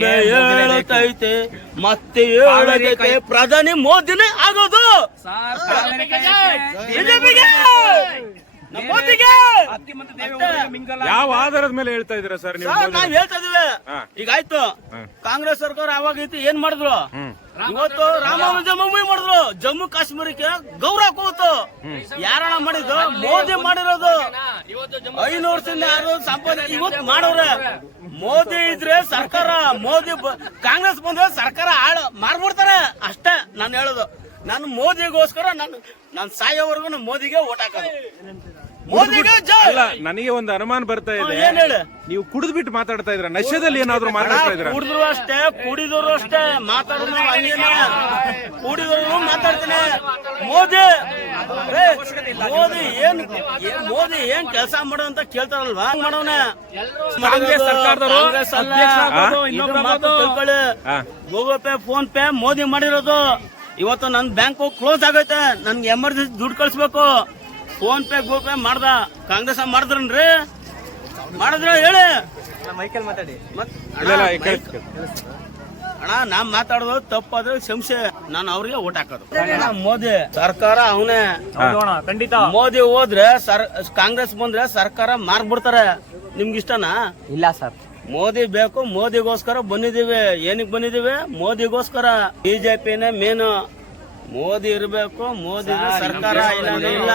ಗೊಂಬೆ ಹೇಳುತ್ತೈತೆ ಮತ್ತೆ ಹೇಳತೈತೆ ಪ್ರಧಾನಿ ಮೋದಿನೇ ಆಗೋದು. ಬಿಜೆಪಿಗೆ ಮೋದಿಗೆ ಯಾವ ಆಧಾರದ ಮೇಲೆ ಹೇಳ್ತಾ ಇದೀರಾ ಸರ್ ನೀವು? ನಾವ್ ಹೇಳ್ತಾ ಇದೀವಿ. ಈಗ ಆಯ್ತು, ಕಾಂಗ್ರೆಸ್ ಸರ್ಕಾರ ಅವಾಗ ಐತಿ ಏನ್ ಮಾಡಿದ್ರು? ಇವತ್ತು ರಾಮ ಜನ್ಮಭೂಮಿ ಮಾಡಿದ್ರು. ಜಮ್ಮು ಕಾಶ್ಮೀರಕ್ಕೆ ಗೌರವ ಹೋಗ್ತು. ಯಾರಣ ಮಾಡಿದ್ದು? ಮೋದಿ ಮಾಡಿರೋದು. 500 ವರ್ಷದಿಂದ ಯಾರು ಸಂಪಾದನೆ ಇವತ್ತು ಮಾಡೋರೆ. ಮೋದಿ ಇದ್ರೆ ಸರ್ಕಾರ, ಮೋದಿ ಕಾಂಗ್ರೆಸ್ ಬಂದ್ರೆ ಸರ್ಕಾರ ಮಾರ್ಬಿಡ್ತಾರೆ ಅಷ್ಟೇ. ನಾನು ಹೇಳೋದು, ನಾನು ಮೋದಿಗೋಸ್ಕರ ನಾನು ಸಾಯೋವರೆಗೂ ಮೋದಿಗೆ ಓಟ್ ಹಾಕೋದು. ಅಲ್ಲ, ನನಗೆ ಒಂದು ಅನುಮಾನ ಬರ್ತಾ ಇದೆ. ನೀವು ಕುಡಿದು ಬಿಟ್ಟು ಮಾತಾಡ್ತಾ ಇದ್ರ, ನಶೆದಲ್ಲಿ ಏನಾದ್ರು ಮಾತಾಡ್ತಾ ಇದ್ರ? ಕುಡಿದ್ರು ಅಷ್ಟೇ, ಕುಡಿದ್ರು ಅಷ್ಟೇ, ಮಾತಾಡಿದ್ರು ಹಂಗೇನೆ. ಕುಡಿದ್ರು ಮಾತಾಡ್ತಾನೆ. ಮೋದಿ ಏನ್ ಕೆಲಸ ಮಾಡೋ ಅಂತ ಕೇಳ್ತಾರಲ್ವಾ? ಮಾಡೋನೆ Google Pay, PhonePe Modi ಮಾಡಿರೋದು. ಇವತ್ತು ನನ್ ಬ್ಯಾಂಕ್ ಕ್ಲೋಸ್ ಆಗೈತೆ, ನನ್ಗೆ ಎಮರ್ಜೆನ್ಸಿ ದುಡ್ಡು ಕಳಿಸ್ಬೇಕು. ಫೋನ್ ಪೇ ಗೂಗಲ್ ಪೇ ಮಾಡ್ದ ಕಾಂಗ್ರೆಸ್ ಮಾಡಿದ್ರನ್ರಿ? ಮಾಡಿದ್ರ ಹೇಳಿ. ಮೈಕಲ್ ಮಾತಾಡಿ. ಅಣ್ಣ ನಾ ಮಾತಾಡೋದು ತಪ್ಪಾದ್ರೆ ಕ್ಷಮಿಸಿ, ನಾನು ಅವ್ರಿಗೆ ಓಟ್ ಹಾಕೋದು. ಮೋದಿ ಸರ್ಕಾರ ಅವನೇ. ಖಂಡಿತ ಮೋದಿ ಹೋದ್ರೆ ಕಾಂಗ್ರೆಸ್ ಬಂದ್ರೆ ಸರ್ಕಾರ ಮಾರ್ಬಿಡ್ತಾರೆ. ನಿಮ್ಗೆ ಇಷ್ಟನಾ? ಇಲ್ಲ ಸರ್, ಮೋದಿ ಬೇಕು. ಮೋದಿಗೋಸ್ಕರ ಬಂದಿದೀವಿ. ಏನಕ್ಕೆ ಬಂದಿದೀವಿ? ಮೋದಿಗೋಸ್ಕರ. ಬಿಜೆಪಿನೇ ಮೇನು. ಮೋದಿ ಇರ್ಬೇಕು. ಮೋದಿ ಸರ್ಕಾರ ಇಲ್ಲ.